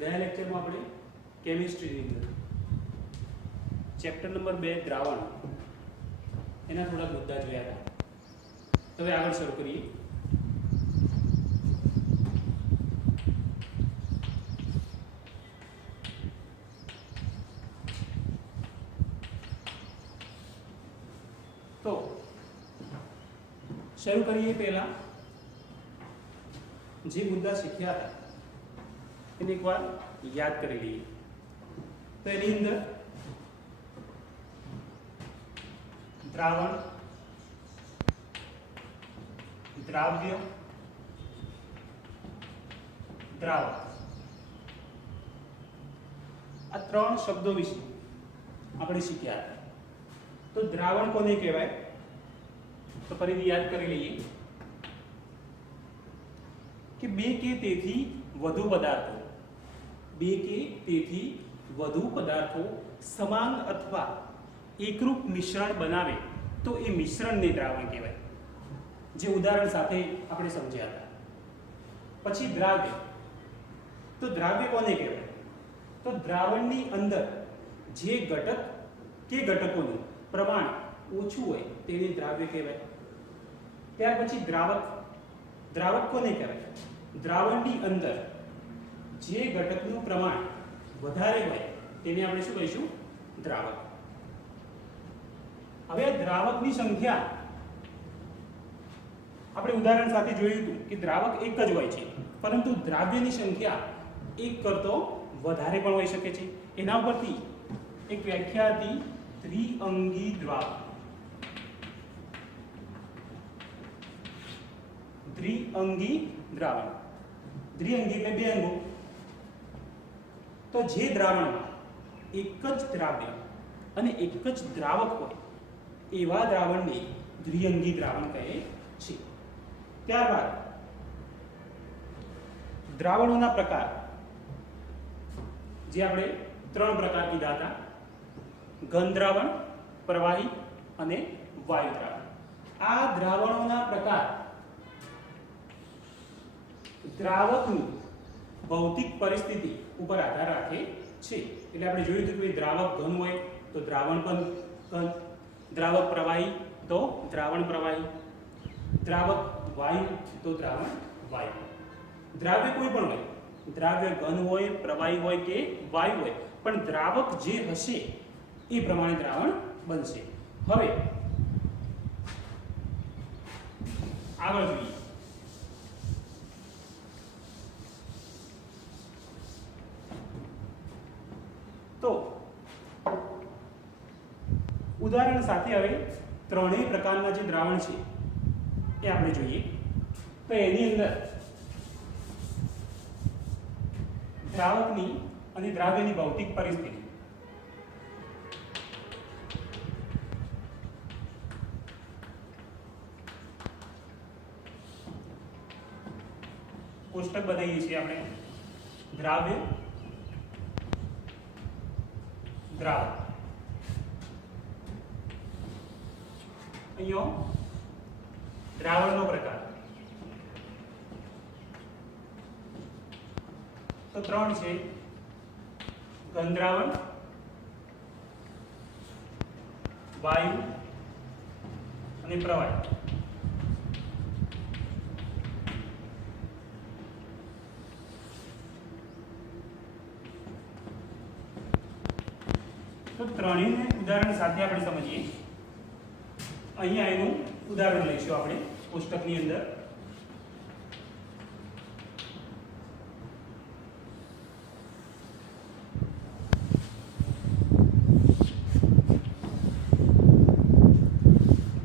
ગયા લેક્ચરમાં આપણે કેમિસ્ટ્રીની અંદર ચેપ્ટર નંબર 2 દ્રાવણ એના થોડા મુદ્દા જોયા હતા. હવે આગળ શરૂ કરીએ. તો શરૂ કરીએ પહેલા જે મુદ્દા શીખ્યા હતા એને એકવાર યાદ કરી લઈએ. તો એની અંદર દ્રાવણ, દ્રાવ્ય, દ્રાવક આ ત્રણ શબ્દો વિશે આપણે શીખ્યા હતા. તો દ્રાવણ કોને કહેવાય? તો ફરીથી યાદ કરી લઈએ કે બે કે તેથી વધુ પદાર્થો સમાન અથવા એકરૂપ મિશ્રણ બનાવે તો એ મિશ્રણને દ્રાવણ કહેવાય, જે ઉદાહરણ સાથે આપણે સમજ્યા હતા. પછી દ્રાવ્ય. તો દ્રાવ્ય કોને કહેવાય? તો દ્રાવણની અંદર જે ઘટક કે ઘટકોનું પ્રમાણ ઓછું હોય તેને દ્રાવ્ય કહેવાય. ત્યાર પછી દ્રાવક. દ્રાવક કોને કહેવાય? દ્રાવણની અંદર જે ઘટકનું પ્રમાણ વધારે હોય તેને આપણે શું કહીશું? દ્રાવક. હવે દ્રાવકની સંખ્યા આપણે ઉદાહરણ સાથે જોયું હતું કે દ્રાવક એક જ હોય છે, પરંતુ દ્રાવ્યની સંખ્યા એક કરતો વધારે પણ હોઈ શકે છે. એના ઉપરથી એક વ્યાખ્યા હતી દ્વિઅંગી દ્રાવક. દ્વિઅંગી દ્રાવણ. દ્વિઅંગી એટલે બે અંગો. તો જે દ્રાવણમાં એક જ દ્રાવ્ય અને એક જ દ્રાવક હોય એવા દ્રાવણને દ્વિઅંગી દ્રાવણ કહે છે. ત્યારબાદ દ્રાવણોના પ્રકાર, જે આપણે ત્રણ પ્રકાર કીધા હતા: ઘન દ્રાવણ, પ્રવાહી અને વાયુ દ્રાવણ. આ દ્રાવણોના પ્રકાર દ્રાવકની ભૌતિક પરિસ્થિતિ ઉપર આધાર રાખે છે. એટલે આપણે જોયું હતું કે દ્રાવક ઘન હોય તો દ્રાવણ પણ ઘન, દ્રાવક પ્રવાહી તો દ્રાવણ પ્રવાહી, દ્રાવક વાયુ તો દ્રાવણ વાયુ. દ્રાવ્ય કોઈ પણ હોય, દ્રાવ્ય ઘન હોય, પ્રવાહી હોય કે વાયુ હોય, પણ દ્રાવક જે હશે એ પ્રમાણે દ્રાવણ બનશે. હવે આગળ જોઈએ. તો ઉદાહરણ સાથે હવે ત્રણેય પ્રકારના જે દ્રાવણ છે એ આપણે જોઈએ. તો એની અંદર દ્રાવકની અને દ્રાવ્યની ભૌતિક પરિસ્થિતિ. કોષ્ટક બનાવીએ છીએ આપણે. દ્રાવ્ય, દ્રાવક. અહીંયા દ્રાવણનો પ્રકાર તો ત્રણ છે: ઘન દ્રાવણ, વાયુ અને પ્રવાહી. તો ત્રણેયને ઉદાહરણ સાથે આપણે સમજીએ. અહીંયા એનું ઉદાહરણ લઈશું આપણે પુસ્તકની અંદર.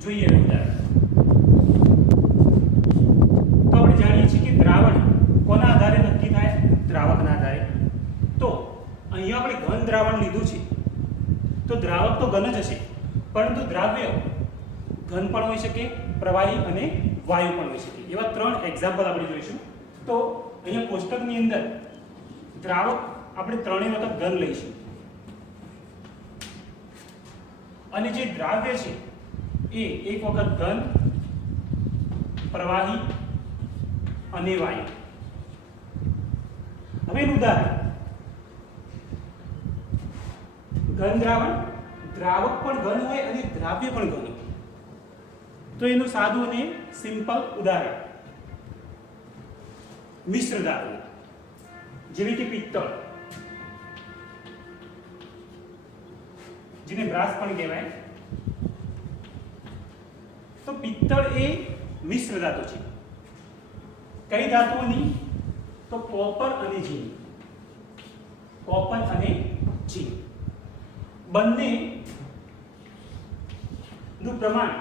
જોઈએ ઉદાહરણ. તો આપણે જાણીએ છીએ કે દ્રાવણ કોના આધારે નક્કી થાય? દ્રાવકના આધારે. તો અહીંયા આપણે ઘન દ્રાવણ લીધું છે તો દ્રાવક તો ઘન જ હશે, પરંતુ દ્રાવ્ય ઘન પણ હોઈ શકે, પ્રવાહી અને વાયુ પણ હોઈ શકે. એવા ત્રણ એક્ઝામ્પલ આપણે જોઈશું. તો અહીંયા કોષ્ટકની અંદર દ્રાવક આપણે ત્રણેય વખત ઘન લઈશું અને જે દ્રાવ્ય છે એ એક વખત ઘન, પ્રવાહી અને વાયુ. હવે એનું ઉદાહરણ ઘન દ્રાવણ, દ્રાવક પણ ઘન હોય અને દ્રાવ્ય પણ ઘન હોય. તો એનું સાદું અને સિમ્પલ ઉદાહરણ મિશ્ર ધાતુ, જેવી કે પિત્તળ, જેને બ્રાસ પણ કહેવાય. તો પિત્તળ એ મિશ્ર ધાતુ છે. કઈ ધાતુઓની? તો કોપર અને ઝીંક. કોપર અને ઝીંક બંને નું પ્રમાણ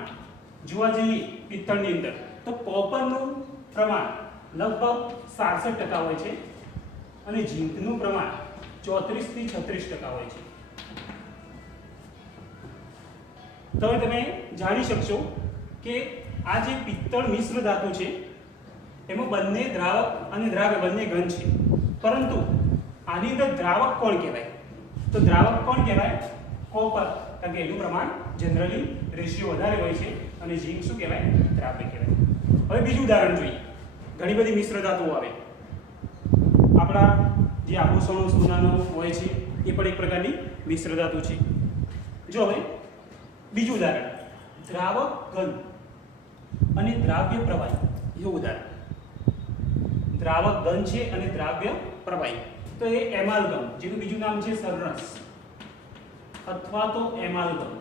જોવા જઈએ પિત્તળની અંદર તો કોપરનું પ્રમાણ લગભગ 67% હોય છે અને ઝીંકનું પ્રમાણ 34 થી 36% હોય છે. તો હવે તમે જાણી શકશો કે આ જે પિત્તળ મિશ્ર ધાતુ છે એમાં બંને દ્રાવક અને દ્રાવ્ય બંને ઘન છે, પરંતુ આની અંદર દ્રાવક કોણ કહેવાય? તો દ્રાવક કોણ કહેવાય? કોપર, કારણ કે એનું પ્રમાણ જનરલી રેશિયો વધારે હોય છે અને ઝીંક શું કહેવાય? દ્રાવ્ય કહેવાય. હવે બીજું ઉદાહરણ જોઈએ. ઘણી બધી મિશ્ર ધાતુઓ આવે. આપણા જે આભૂષણો સોનાનો હોય છે એ પણ એક પ્રકારની મિશ્ર ધાતુ છે. જો હવે બીજું ઉદાહરણ, દ્રાવક ઘન અને દ્રાવ્ય પ્રવાહી. એવું ઉદાહરણ, દ્રાવક ઘન છે અને દ્રાવ્ય પ્રવાહી. તો એ એમાલ્ગમ, જેનું બીજું નામ છે સરરસ અથવા તો એમાલ્ગમ.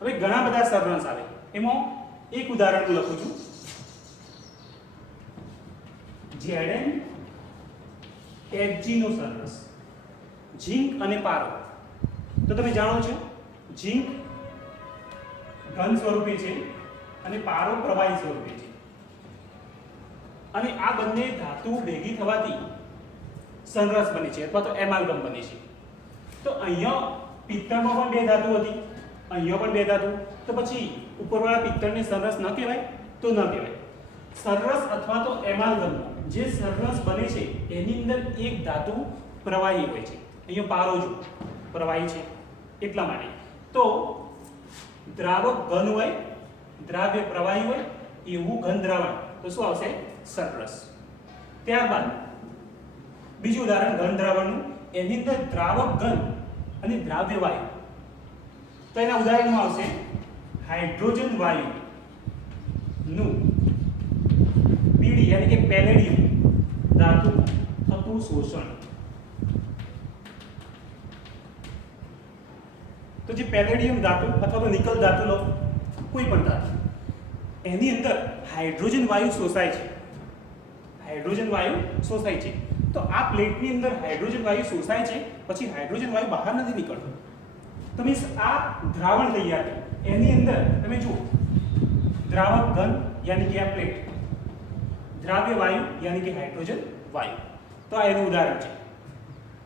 હવે ઘણા બધા સરરસ આવે, એમાં એક ઉદાહરણ હું લખું છું. ZnHg નો સરરસ, ઝીંક અને પારો. તો તમે જાણો છો ઝીંક ઘન સ્વરૂપે છે અને પારો પ્રવાહી સ્વરૂપે છે, અને આ બંને ધાતુ ભેગી થવાથી સરરસ બને છે અથવા તો એમાલ્ગમ બને છે. તો અહીંયા પિત્તળમાં પણ બે ધાતુ હતી, અહીંયા પણ બે ધાતુ, તો પછી ઉપરવાળા પિત્તળને સરરસ ન કહેવાય? તો ન કહેવાય. સરરસ અથવા તો એમાલ્ગમ જે સરરસ બને છે એની અંદર એક ધાતુ પ્રવાહી હોય છે. અહીંયા પારો જો પ્રવાહી છે એટલા માટે. તો દ્રાવક ઘન હોય, દ્રાવ્ય પ્રવાહી હોય, એવું ઘન દ્રાવણ તો શું આવશે? સરરસ. ત્યારબાદ બીજું ઉદાહરણ ઘન દ્રાવણનું, એની અંદર દ્રાવક ઘન અને દ્રાવ્ય વાયુ. તો એના ઉદાહરણમાં આવશે હાઇડ્રોજન વાયુ નું પીડી એટલે કે પેલેડિયમ ધાતુ થતું શોષણ. તો જે પેલેડિયમ ધાતુ અથવા તો નિકલ ધાતુ લો, કોઈ પણ ધાતુ, એની અંદર હાઇડ્રોજન વાયુ શોષાય છે. હાઇડ્રોજન વાયુ શોષાય છે. તો આ પ્લેટની અંદર હાઇડ્રોજન વાયુ શોષાય છે, પછી હાઇડ્રોજન વાયુ બહાર નથી નીકળતો. તો મીન્સ આ દ્રાવણ તૈયાર થયું, એની અંદર તમે જુઓ દ્રાવક ઘન યાની કે આ પ્લેટ, દ્રાવ્ય વાયુ યાની કે હાઇડ્રોજન વાયુ. તો આ એનું ઉદાહરણ છે.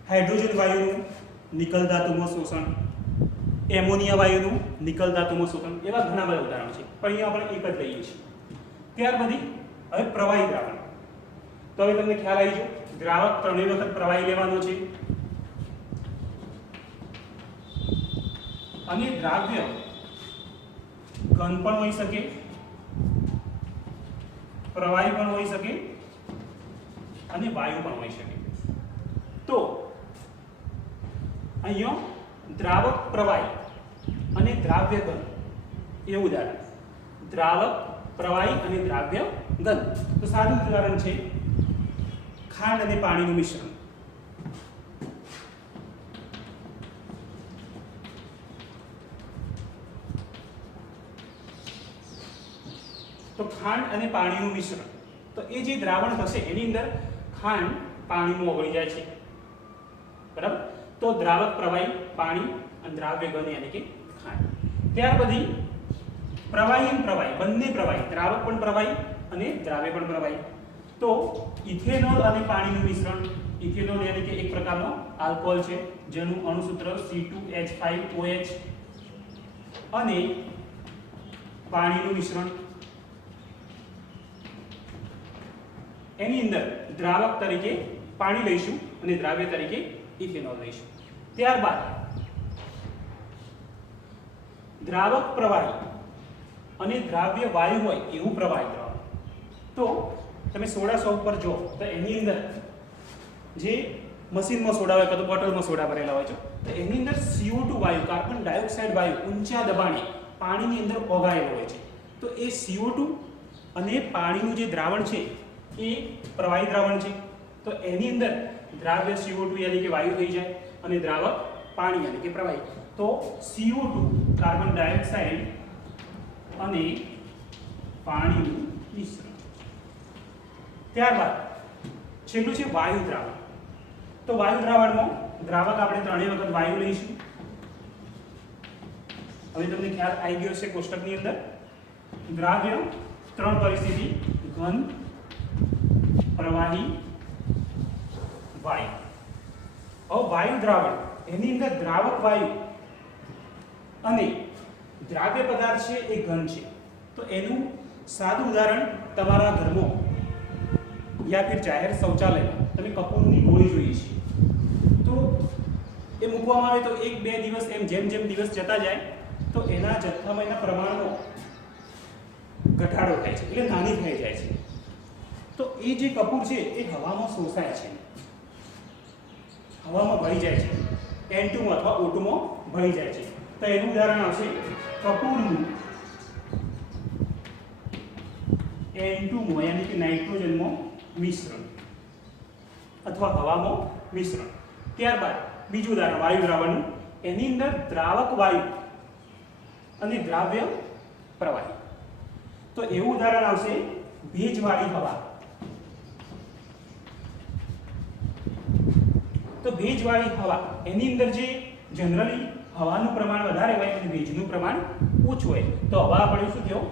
હાઇડ્રોજન વાયુનું નિકલ ધાતુમાં શોષણ, એમોનિયા વાયુનું નિકલ ધાતુમાં શોષણ, એવા ઘણા બધા ઉદાહરણો છે, પણ અહીંયા આપણે એક જ લઈએ છીએ. ત્યાર પછી હવે પ્રવાહી દ્રાવણ. તો હવે તમને ખ્યાલ આવી ગયો, દ્રાવક ત્રણેય વખત પ્રવાહી લેવાનો છે અને દ્રાવ્ય ઘન પણ હોઈ શકે, પ્રવાહી પણ હોઈ શકે અને વાયુ પણ હોઈ શકે. તો અહીંયા દ્રાવક પ્રવાહી અને દ્રાવ્ય ઘન એવું ઉદાહરણ, દ્રાવક પ્રવાહી અને દ્રાવ્ય ઘન. તો સારું ઉદાહરણ છે ખાંડ અને પાણીનું મિશ્રણ. તો ખાંડ અને પાણીનું મિશ્રણ, તો એ જે દ્રાવણ થશે એની અંદર ખાંડ પાણીમાં ઓગળી જાય છે, બરાબર. તો દ્રાવક પ્રવાહી પાણી અને દ્રાવ્ય ઘન યાની કે ખાંડ. ત્યાર પછી પ્રવાહી અને પ્રવાહી બંને પ્રવાહી, દ્રાવક પણ પ્રવાહી અને દ્રાવ્ય પણ પ્રવાહી. તો ઇથેનોલ અને પાણીનું મિશ્રણ. ઇથેનોલ યાની કે એક પ્રકારનો આલ્કોહોલ છે જેનું અણુસૂત્ર C2H5OH અને પાણીનું મિશ્રણ. એની અંદર દ્રાવક તરીકે પાણી લઈશું અને દ્રાવ્ય તરીકે ઇથેનોલ લઈશું. ત્યારબાદ દ્રાવક પ્રવાહી અને દ્રાવ્ય વાયુ હોય એવું પ્રવાહી દ્રાવણ. તો તમે 1600 પર જો તો એની અંદર જે મશીનમાં સોડા હોય કાં તો બોટલમાં સોડા ભરેલા હોય છે, તો એની અંદર CO2 વાયુ, કાર્બન ડાયોક્સાઇડ વાયુ ઊંચા દબાણે પાણીની અંદર ઓગાળેલો હોય છે. તો એ CO2 અને પાણીનું જે દ્રાવણ છે એ પ્રવાહી દ્રાવણ છે. તો એની અંદર દ્રાવ્ય CO2 યાની કે વાયુ થઈ જાય અને દ્રાવક પાણી યાની કે પ્રવાહી. તો CO2 કાર્બન ડાયોક્સાઇડ અને પાણીનું મિશ્રણ. ત્યારબાદ છેલ્લું છે વાયુ દ્રાવણ. તો વાયુ દ્રાવણમાં દ્રાવક આપણે ત્રણેય વખત વાયુ લઈશું. હવે તમને ખ્યાલ આવી ગયો છે કોષ્ટકની અંદર. દ્રાવ્ય ત્રણ પરિસ્થિતિ: ઘન, પ્રવાહી, વાયુ. હવે વાયુ દ્રાવણ એની અંદર દ્રાવક વાયુ અને દ્રાવ્ય પદાર્થ છે એ ઘન છે. તો એનું સાદું ઉદાહરણ તમારા ઘરમાં યા ફિર જાહેર શૌચાલયમાં તમે કપૂરની ગોળી જોઈએ છે. તો એ મૂકવામાં આવે તો 1-2 દિવસ એમ જેમ જેમ દિવસ જતા જાય તો એના જથ્થામાં એના પ્રમાણમાં ઘટાડો થાય છે, એટલે નાની થઈ જાય છે. તો એ જે કપૂર છે એ હવામાં શોષાય છે, હવામાં ભળી જાય છે, N2 અથવા O2 માં ભળી જાય છે. તો એનું ઉદાહરણ આવશે કપૂરનું N2 માં યાની કે નાઇટ્રોજનમાં મિશ્રણ અથવા હવામાં મિશ્રણ. ત્યારબાદ બીજું ઉદાહરણ વાયુ દ્રાવણનું. એની અંદર દ્રાવક વાયુ અને દ્રાવ્ય પ્રવાહી. તો એવું ઉદાહરણ આવશે ભેજવાળી હવા. તો ભેજવાળી હવા એની અંદર જે જનરલી હવાનું પ્રમાણ વધારે હોય અને ભેજનું પ્રમાણ ઓછું હોય તો હવા આપણે શું થયો?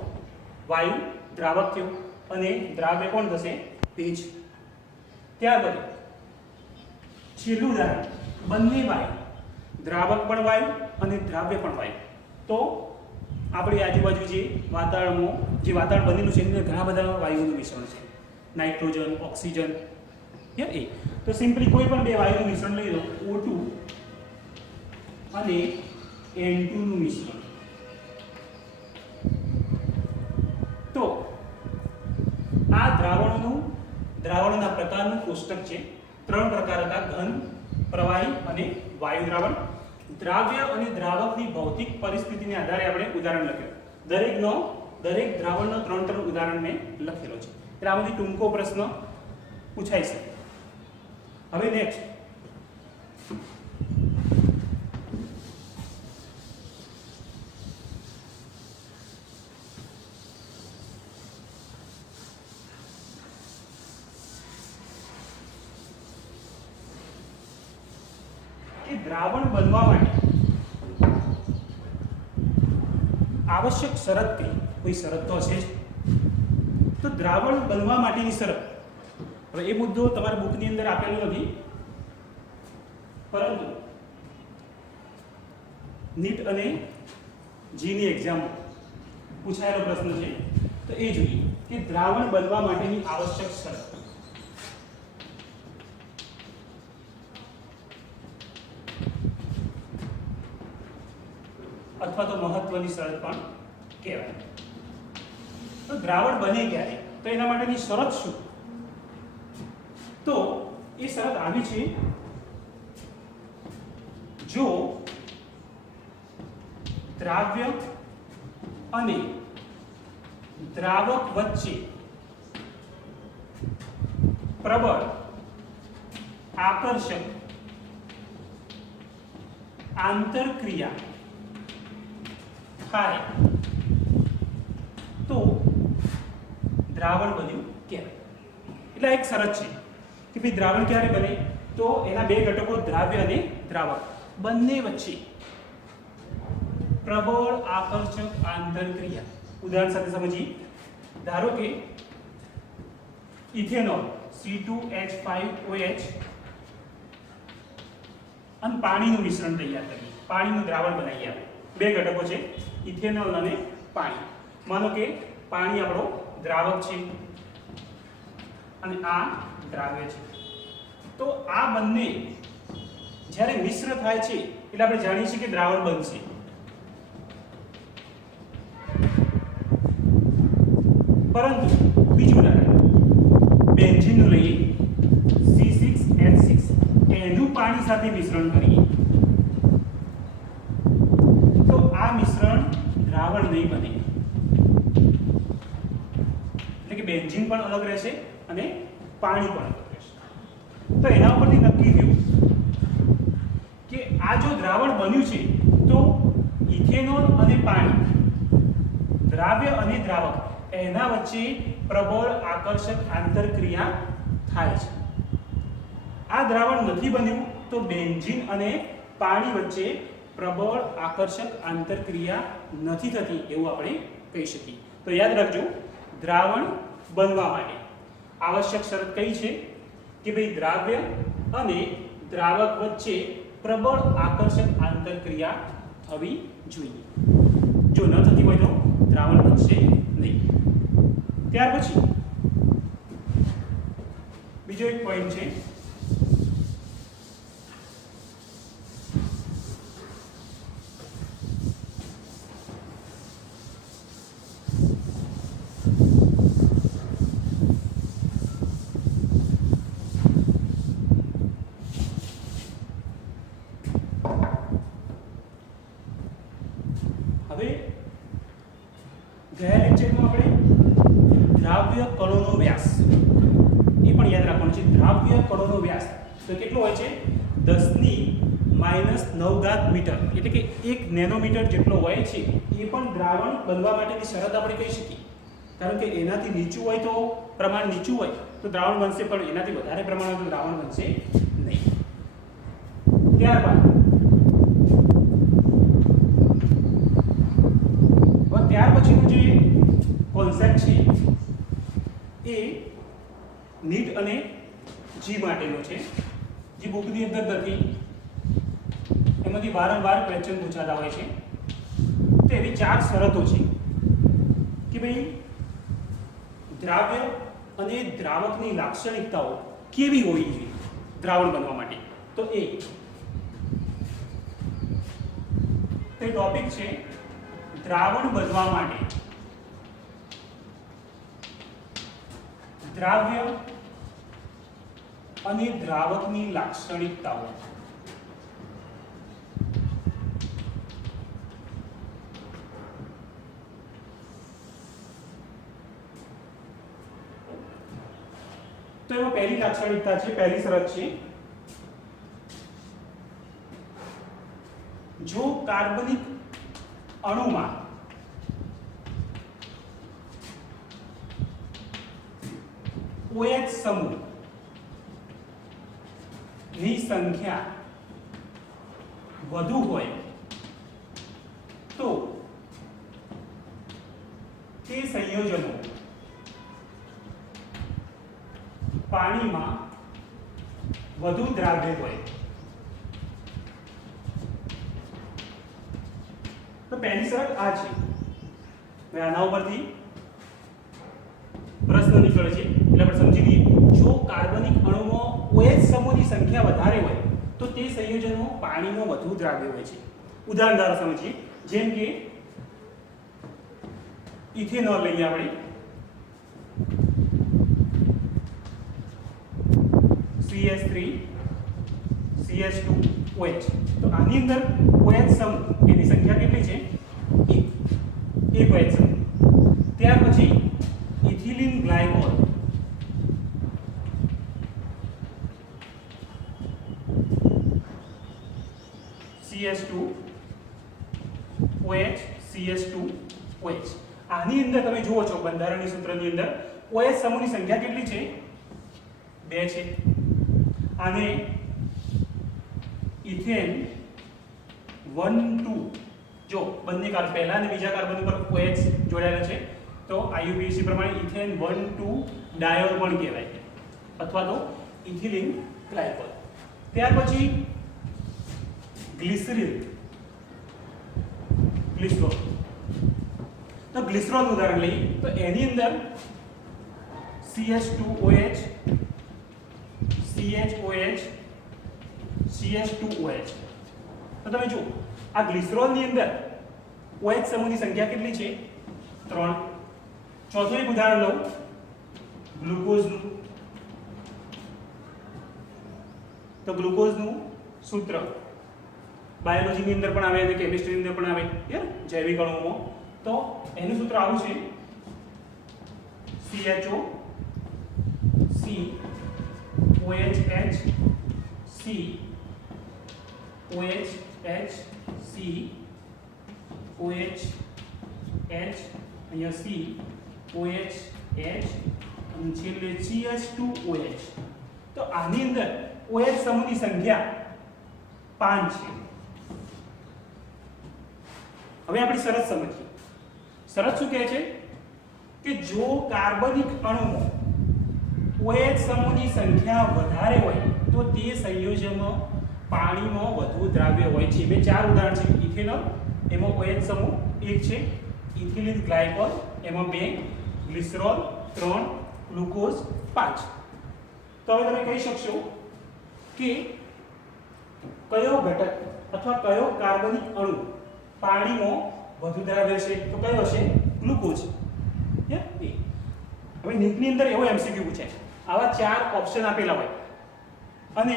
વાયુ દ્રાવક થયો અને દ્રાવ્ય કોણ થશે? ભેજ. ત્યારબાદ છેલ્લું ઉદાહરણ બંને વાયુ, દ્રાવક પણ વાયુ અને દ્રાવ્ય પણ વાયુ. તો આપણી આજુબાજુ જે વાતાવરણ બનેલું છે એની અંદર ઘણા બધા વાયુઓનું મિશ્રણ છે. નાઇટ્રોજન, ઓક્સિજન, એ. તો સિમ્પલી કોઈ પણ બે વાયુનું મિશ્રણ લઈ લો, O2 અને N2 નું મિશ્રણ. તો આ દ્રાવણોના પ્રકારનું કોષ્ટક છે. 3 પ્રકાર હતા: ઘન, પ્રવાહી અને વાયુ દ્રાવણ. દ્રાવ્ય અને દ્રાવકની ભૌતિક પરિસ્થિતિને આધારે આપણે ઉદાહરણ લખ્યું. દરેક દ્રાવણનો 3 ઉદાહરણ મેં લખેલો છે. એટલે આમાંથી ટૂંકો પ્રશ્ન પૂછાય છે. હવે નેક્સ્ટ દ્રાવણ બનવા માટે આવશ્યક શરત કઈ? કોઈ શરત તો હશે જ. તો દ્રાવણ બનવા માટેની શરત, હવે એ મુદ્દો તમારા બુકની અંદર આપેલો નથી, પરંતુ નીટ અને જીની એક્ઝામ પૂછાયેલો પ્રશ્ન છે. તો એ જોઈએ કે દ્રાવણ બનવા માટેની આવશ્યક શરત. અથવા તો મહત્વની શરત પણ કહેવાય. તો દ્રાવણ બને ક્યારે? તો એના માટેની શરત શું? તો એ શરત આવી છે: જો દ્રાવ્ય અને દ્રાવક વચ્ચે પ્રબળ આકર્ષક આંતરક્રિયા થાય તો દ્રાવણ બન્યું કહેવાય. એટલે એક શરત છે કે ભાઈ દ્રાવણ ક્યારે બને? તો એના બે ઘટકો દ્રાવ્ય અને દ્રાવક બંને વચ્ચે પ્રબળ આકર્ષક આંતરક્રિયા. ઉદાહરણ સાથે સમજીએ. ધારો કે ઇથેનોલ C2H5OH અને પાણીનું મિશ્રણ તૈયાર કરીએ, પાણીનું દ્રાવણ બનાવીએ. આપણે બે ઘટકો છે, ઇથેનોલ અને પાણી. માનો કે પાણી આપણો દ્રાવક છે અને આ દ્રાવ્ય છે. તો આ બંને જ્યારે મિશ્ર થાય છે એટલે આપણે જાણીએ છીએ કે દ્રાવણ બનશે. પરંતુ બીજું ઉદાહરણ બેન્ઝીનનું લઈએ, C6H6. એનું પાણી સાથે મિશ્રણ કરીએ તો આ મિશ્રણ દ્રાવણ નહીં બને, એટલે કે બેન્ઝીન પણ અલગ રહેશે અને પાણી પણ અલગ રહેશે. તો એના ઉપરથી નક્કી થયું કે આ જો દ્રાવણ બન્યું છે તો ઇથેનોલ અને પાણી, દ્રાવ્ય અને દ્રાવક, એના વચ્ચે પ્રબળ આકર્ષક આંતરક્રિયા થાય છે. આ દ્રાવણ નથી બન્યું તો બેન્ઝીન અને પાણી વચ્ચે પ્રબળ આકર્ષક આંતરક્રિયા નથી થતી એવું આપણે કહી શકીએ. તો યાદ રાખજો, દ્રાવણ બનવા માટે આવશ્યક શરત કઈ છે કે ભાઈ દ્રાવ્ય અને દ્રાવક વચ્ચે પ્રબળ આકર્ષક આંતરક્રિયા થવી જોઈએ. જો ન થતી હોય તો દ્રાવણ બનશે નહીં. ત્યાર પછી બીજો એક પોઈન્ટ છે ગયા લેક્ચરમાં આપણે દ્રાવ્ય કણોનો વ્યાસ એ પણ યાદ રાખવાનું છે. દ્રાવ્ય કણોનો વ્યાસ તો કેટલો હોય છે? 10⁻⁹ મીટર, એટલે કે 1 નેનોમીટર જેટલો હોય છે. એ પણ દ્રાવણ બનવા માટેની શરત આપણે કહી શકીએ, કારણ કે એનાથી નીચું હોય તો પ્રમાણ નીચું હોય તો દ્રાવણ બનશે, પણ એનાથી વધારે પ્રમાણ હોય તો દ્રાવણ બનશે નહીં. ત્યાર પછીનું જે કોન્સેપ્ટ છે એ નીટ અને જી માટેનો છે, જે બુકની અંદર નથી, એમાંથી વારંવાર ક્વેશ્ચન પૂછાતા હોય છે. તો એવી 4 શરતો છે કે ભાઈ દ્રાવ્ય અને દ્રાવકની લાક્ષણિકતાઓ કેવી હોવી જોઈએ દ્રાવણ બનવા માટે. તો એ ટોપિક છે દ્રાવણ બનવા માટે દ્રાવ્ય અને દ્રાવકની લાક્ષણિકતાઓ. તો એમાં પહેલી લાક્ષણિકતા છે, પહેલી શરત છે, જો કાર્બનિક અણુમાં OH સમૂહ ની સંખ્યા વધુ હોય તો તે સંયોજનો પાણીમાં વધુ દ્રાવ્ય હોય. તો પહેલી શરત આ છે. હવે આના ઉપરથી પ્રશ્ન નીકળે છે એટલે આપણે સમજી લઈએ. જો કાર્બનિક અણુમાં OH સમૂહની સંખ્યા વધારે હોય તો તે સંયોજનો પાણીમાં વધુ દ્રાવ્ય હોય છે. ઉદાહરણ દ્વારા સમજીએ. જેમ કે ઇથેનોલ લઈએ આપણે, CH3 CH2OH. તો આની અંદર OH સમૂહ એની સંખ્યા કેટલી છે? એક OH સમૂહ. ત્યાર પછી ઇથિલિન ગ્લાયકોલ, CH2OH CH2OH. આની અંદર તમે જુઓ છો બંધારણીય સૂત્રની અંદર OH સમૂહની સંખ્યા કેટલી છે? 2 છે. આને ઇથેન 1 2, જો બંને કાર્બન પહેલા અને બીજા કાર્બન ઉપર OH જોડાયેલા છે તો IUPAC પ્રમાણે ઇથેન 1 2 ડાયોલ પણ કહેવાય અથવા તો ઇથિલિન ગ્લાયકોલ. ત્યાર પછી ગ્લિસરીન, ગ્લિસરોલ. તો ગ્લિસરોલ ઉદાહરણ લઈએ તો એની અંદર CH2OH CHOH CH2OH. તો તમે જુઓ આ ગ્લિસરોલની અંદર OH સમૂહની સંખ્યા કેટલી છે? 3. ચોથું એક ઉદાહરણ લઉં ગ્લુકોઝનું. તો ગ્લુકોઝનું सूत्र बायोलॉजी ની અંદર પણ આવે અને કેમિસ્ટ્રી ની અંદર પણ આવે યાર જૈવિક અણુઓમાં તો એનું સૂત્ર આવું છે CHO C OH H C OH H C OH H અહીંયા C OH H અને છેલ્લે CH2OH તો આની અંદર OH સમૂહની સંખ્યા 5 છે. હવે આપણી શરત સમજીએ. શરત શું કહે છે કે જો કાર્બનિક અણુમાં OH સમૂહની સંખ્યા વધારે હોય તો તે સંયોજનમાં પાણીમાં વધુ દ્રાવ્ય હોય છે. બે ચાર ઉદાહરણ છે. ઇથેનોલ એમાં OH સમૂહ 1 છે, ઇથિલિન ગ્લાયકોલ એમાં 2, ગ્લિસરોલ 3, ગ્લુકોઝ 5. તો હવે તમે કહી શકશો કે કયો ઘટક અથવા કયો કાર્બનિક અણુ પાણીમાં વધુ દ્રાવ્ય છે તો કયો છે ગ્લુકોઝ. હવે નીટની અંદર એવો એમસીક્યુ પૂછાય આવા ચાર ઓપ્શન આપેલા હોય અને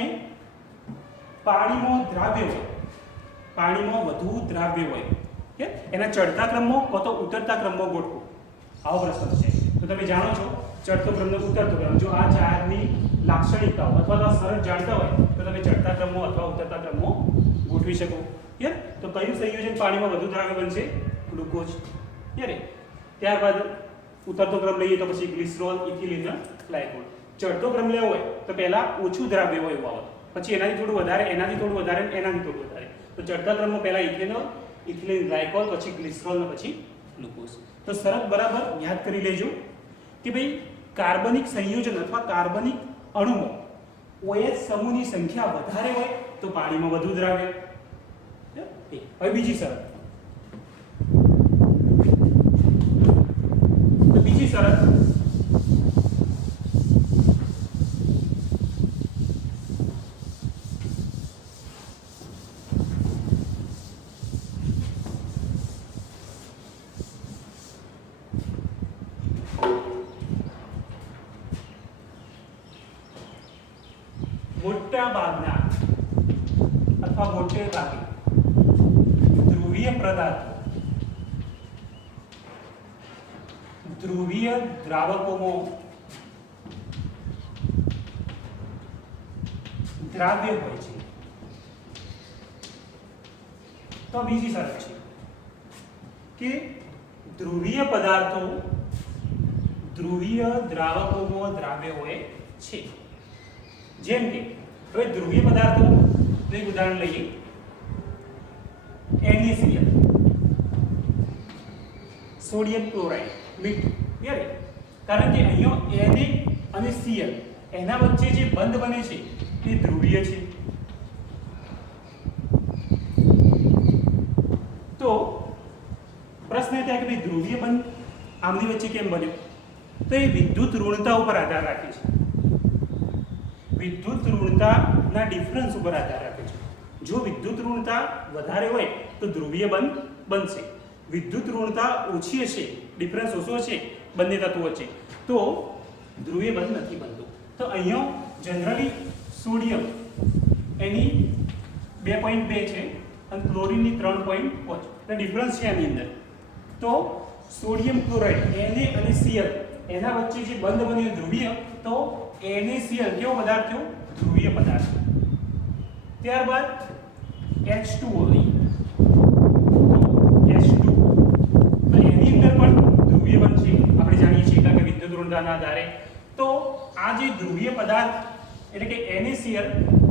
પાણીમાં દ્રાવ્ય હોય પાણીમાં વધુ દ્રાવ્ય હોય કે એના ચડતા ક્રમમાં કો તો ઉતરતા ક્રમમાં ગોઠવો આવો પ્રશ્ન છે. તો તમે જાણો છો ચડતો ક્રમ ને ઉતરતો ક્રમ જો આ ચારની લાક્ષણિકતાઓ અથવા તો શરત જાણતા હોય તો તમે ચડતા ક્રમમાં અથવા ઉતરતા ક્રમમાં ગોઠવી શકો. યાર તો કયું સંયોજન પાણીમાં વધુ દ્રાવ્ય બનશે ગ્લુકોઝ. યાર ત્યારબાદ ઉતરતો ક્રમ લઈએ તો પછી ગ્લિસરોલ ઇથિલિન ગ્લાયકોલ. ચડતો ક્રમ લેવો હોય તો પહેલા ઓછું દ્રાવ્ય હોય એવું આવે પછી એનાથી થોડું વધારે એનાથી થોડું વધારે એનાથી થોડું વધારે. તો ચડતા ક્રમમાં પહેલા ઇથેનોલ ઇથિલિન ગ્લાયકોલ પછી ગ્લિસરોલ ને પછી ગ્લુકોઝ. તો શરત બરાબર યાદ કરી લેજો કે ભાઈ કાર્બનિક સંયોજન અથવા કાર્બનિક અણુમાં OH સમૂહની સંખ્યા વધારે હોય તો પાણીમાં વધુ દ્રાવ્ય. હવે બીજી શરત. તો બીજી શરત મોટા ભાગના અથવા મોટે ભાગે ધ્રુવીય પદાર્થો ધ્રુવીય દ્રાવકોમાં દ્રાવ્ય હોય છે. તો બીજી શરત છે કે ધ્રુવીય પદાર્થો ધ્રુવીય દ્રાવકોમાં દ્રાવ્ય હોય છે. જેમ કે હવે ધ્રુવીય પદાર્થો એક ઉદાહરણ લઈએ NaCl સોડિયમ ક્લોરાઇડ મીઠું. યાર કારણ કે અહીંયા Na અને Cl એના વચ્ચે જે બંધ બને છે તે ધ્રુવીય છે. તો પ્રશ્ન એ થાય કે ભાઈ ધ્રુવીય બંધ આમની વચ્ચે કેમ બન્યો તો એ વિદ્યુત ઋણતા ઉપર આધાર રાખે છે. વિદ્યુત ઋણતાના ડિફરન્સ ઉપર આધાર રાખે છે. જો વિદ્યુત ઋણતા વધારે હોય તો ધ્રુવીય બંધ બનશે. વિદ્યુત ઋણતા ઓછી હશે ડિફરન્સ ઓછો હશે બંને તત્વો વચ્ચે તો ધ્રુવીય બંધ નથી બનતું. તો અહીંયા જનરલી સોડિયમ એની 2.2 છે અને ક્લોરીનની 3.5 એટલે ડિફરન્સ છે આની અંદર. તો સોડિયમ ક્લોરાઇડ Na અને Cl એના વચ્ચે જે બંધ બન્યો ધ્રુવીય તો NaCl કેવો પદાર્થ થયો ધ્રુવીય પદાર્થ. ત્યારબાદ H2O H2 તો એની અંદર પણ ધ્રુવીય બંધ છે આપણે જાણીએ છીએ કારણ કે વિદ્યુત ઋણતાના આધારે. તો આ જે ધ્રુવીય પદાર્થ એટલે કે NaCl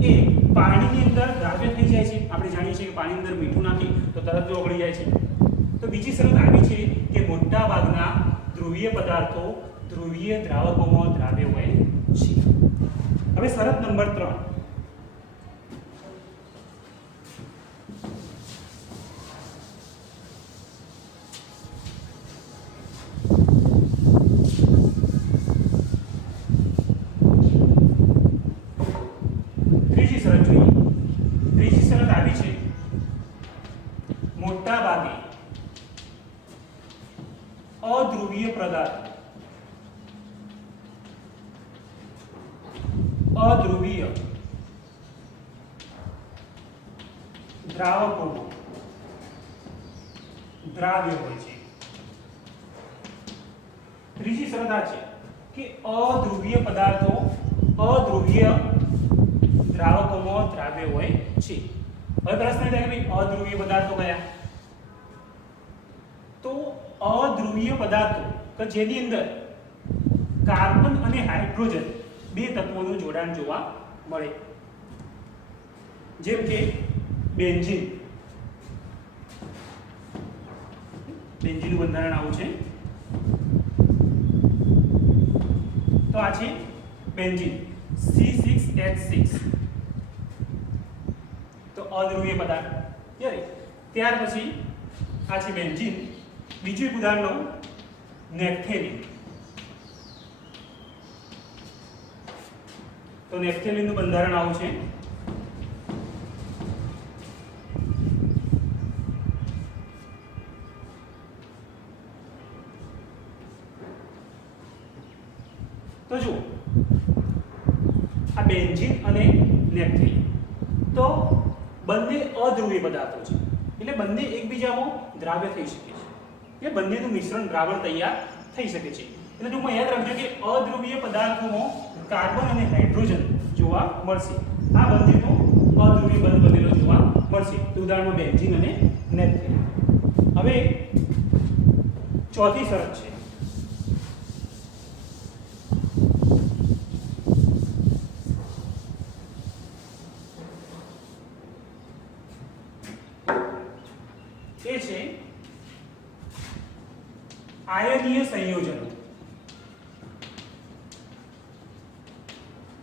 એ પાણીની અંદર દ્રાવ્ય થઈ જાય છે. આપણે જાણીએ છીએ કે પાણીની અંદર મીઠું નાખી તો તરત જ ઓગળી જાય છે. તો બીજી શરત આવી છે કે મોટા ભાગના ધ્રુવીય પદાર્થો ધ્રુવીય દ્રાવકોમાં દ્રાવ્ય હોય છે. હવે શરત નંબર 3 ત્રીજી શરત જોઈએ. ત્રીજી શરત આવી છે મોટા ભાગે અધ્રુવીય પદાર્થ દ્રાવકોમાં દ્રાવ્ય હોય છે। ત્રીજી શરત આ છે કે અધ્રુવીય પદાર્થો અધ્રુવીય દ્રાવકોમાં દ્રાવ્ય હોય છે। હવે પ્રશ્ન થાય કે ભાઈ અધ્રુવીય પદાર્થો કયા? તો અધ્રુવીય પદાર્થો કે જેની અંદર કાર્બન અને હાઇડ્રોજન બે તત્વોનું જોડાણ જોવા મળે, જેમ કે બેન્ઝીન। બેન્ઝીનનું બંધારણ આવું છે, તો આ છે બેન્ઝીન C6H6, તો અધ્રુવીય પદાર્થ। ત્યાર પછી આ છે બેન્ઝીન। બીજું એક ઉદાહરણ લઉં, નેપ્થેલિન। તો નેપ્થેલિનનું બંધારણ આવું છે, તો જુઓ આ બેન્ઝીન અને નેપ્થેલિન તો બંને અધ્રુવીય પદાર્થો છે, એટલે બંને એકબીજામાં દ્રાવ્ય થઈ શકે છે, એ બંનેનું મિશ્રણ દ્રાવણ તૈયાર થઈ શકે છે। એટલે ટૂંકમાં યાદ રાખજો કે અધ્રુવીય પદાર્થોમાં કાર્બન અને હાઇડ્રોજન જોવા મળશે, આ બંનેનો અધ્રુવીય બંધ બનેલો જોવા મળશે। તો ઉદાહરણમાં બેન્ઝીન અને નેપ્થેલિન। હવે ચોથી શરત છે એ છે આયનીય સંયોજનો।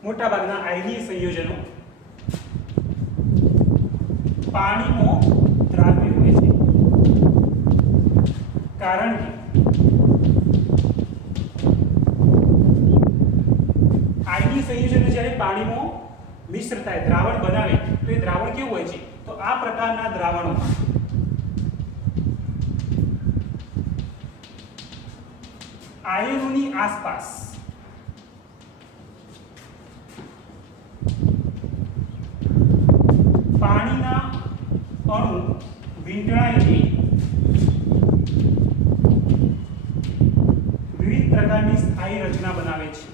મોટાભાગના આયનીય સંયોજનો પાણીમાં દ્રાવ્ય હોય છે, કારણ કે આયનીય સંયોજનો જ્યારે પાણીમાં મિશ્ર થાય, દ્રાવણ બનાવે, તો એ દ્રાવણ કેવું હોય છે? તો આ પ્રકારના દ્રાવણોમાં આયનોની આસપાસ પાણીના અણુ વીંટળાઈને વિવિધ પ્રકારની સ્થાયી રચના બનાવે છે।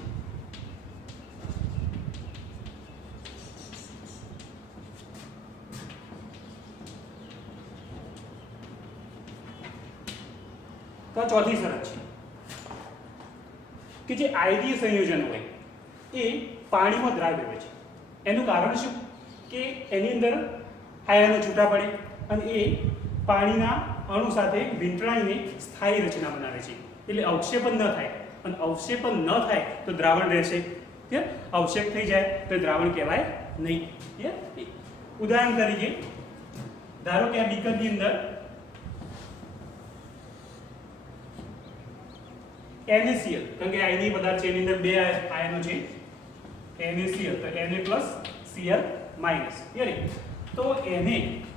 તો ચોથી શરત છે કે જે આયનીય સંયોજન હોય એ પાણીમાં દ્રાવ્ય હોય છે। એનું કારણ શું? કે એની અંદર આયનો છૂટા પડે અને એ પાણીના અણુ સાથે વીંટળાઈને સ્થાયી રચના બનાવે છે, એટલે અવક્ષેપન ન થાય, અને અવક્ષેપન ન થાય તો દ્રાવણ રહેશે, અવક્ષેપ થઈ જાય તો દ્રાવણ કહેવાય નહીં। ઉદાહરણ તરીકે ધારો કે આ બીકરની અંદર NaCl, કારણ કે આયનીય પદાર્થ છે, એની અંદર બે આયનો છે, NaCl, તો Na+Cl-, તો એને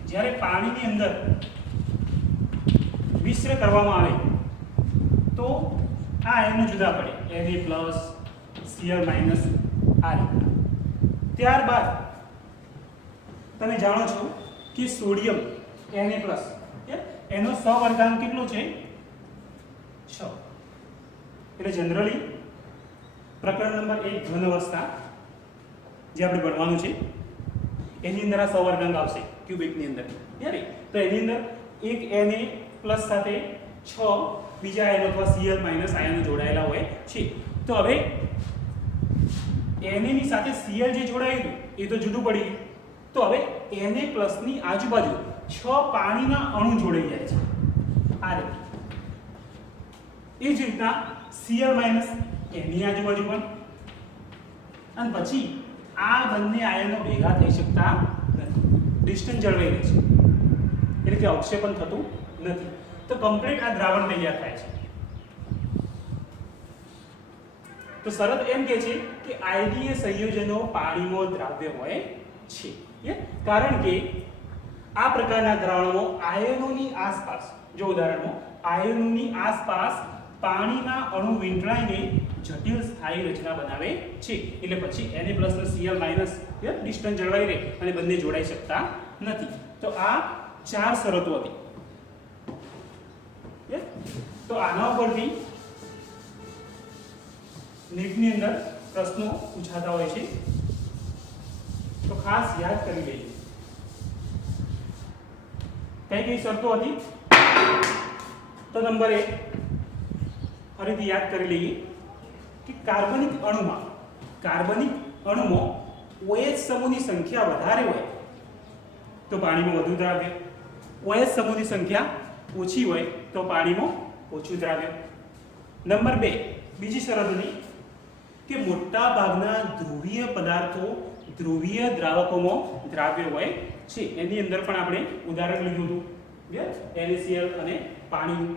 જ્યારે પાણીની અંદર મિશ્ર કરવામાં આવે તો આ આયનો જુદા પડે, Na+Cl- આ રીતે। ત્યારબાદ તમે જાણો છો કે સોડિયમ Na+, એનો સહવર્ગાંક કેટલો છે? 6। એટલે જનરલી પ્રકરણ નંબર 1 ઘન અવસ્થા જે આપણે ભણવાનું છે એની અંદર આ સહવર્ગાંક આવશે ક્યુબિકની અંદર, તો એની અંદર એક Na+ સાથે 6 બીજા આયનો અથવા Cl- આયનો જોડાયેલા હોય છે। તો હવે Na ની સાથે Cl જે જોડાયેલું એ તો જુદું પડી ગયું, તો હવે Na+ ની આજુબાજુ 6 પાણીના અણુ જોડાઈ જાય છે આ રીતે। એ જ રીતના Cl- એની આજુબાજુ પણ, અને પછી આ બંને આયનો ભેગા થઈ શકતા નથી, ડિસ્ટન્સ જળવાઈ રહે છે, એટલે કે અવક્ષેપન થતું નથી, તો કમ્પ્લીટ આ દ્રાવણ તૈયાર થાય છે। તો શરત એમ કહે છે કે આયનીય સંયોજનો પાણીમાં દ્રાવ્ય હોય છે, કારણ કે આ પ્રકારના દ્રાવણોમાં આયનોની આસપાસ, જો ઉદાહરણમાં આયનોની આસપાસ પાણીના અણુ વીંટળાઈને જટિલ સ્થાયી રચના બનાવે છે, એટલે પછી Na+ અને Cl- ડિસ્ટન્સ જળવાઈ રહે અને બંને જોડાઈ શકતા નથી। તો આ 4 શરતો હતી. તો આના ઉપરથી નીટની અંદર પ્રશ્નો પૂછાતા હોય છે, તો ખાસ યાદ કરી લેજો. કઈ શરતો હતી? તો નંબર 1 ફરીથી યાદ કરી લઈએ કે કાર્બનિક અણુમાં OH સમૂહની સંખ્યા વધારે હોય તો પાણીમાં વધુ દ્રાવ્ય, OH સમૂહની સંખ્યા ઓછી હોય તો પાણીમાં ઓછું દ્રાવ્ય. નંબર 2 બીજી શરતની કે મોટા ભાગના ધ્રુવીય પદાર્થો ધ્રુવીય દ્રાવકોમાં દ્રાવ્ય હોય છે. એની અંદર પણ આપણે ઉદાહરણ લીધું હતું, NaCl અને પાણી.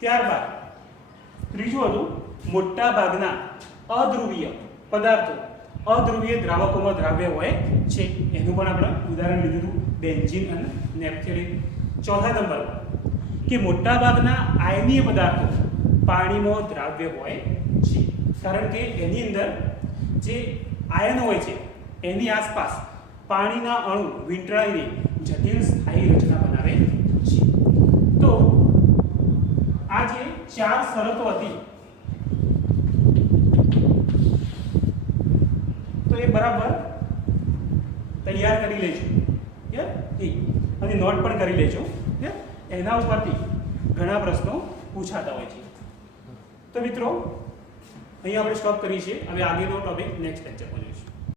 ત્યારબાદ ત્રીજું હતું મોટા ભાગના અધ્રુવીય પદાર્થો અધ્રુવીય દ્રાવકોમાં દ્રાવ્ય હોય છે. એનું પણ આપણે ઉદાહરણ લીધું હતું, બેન્ઝીન અને નેપ્થેલિન. ચોથા નંબર કે મોટા ભાગના આયનીય પદાર્થો પાણીમાં દ્રાવ્ય હોય છે, કારણ કે એની અંદર જે આયન હોય છે એની આસપાસ પાણીના અણુ વીંટળાઈને જટિલ સ્થાયી રચના બનાવે છે. તો આ જે 4 શરતો હતી તો એ બરાબર તૈયાર કરી લેજો અને નોટ પણ કરી લેજો. એના ઉપરથી ઘણા પ્રશ્નો પૂછાતા હોય છે. તો મિત્રો અહીં આપણે સ્ટોપ કરીએ છીએ. હવે આગળનો ટોપિક નેક્સ્ટ લેક્ચરમાં જોઈશું.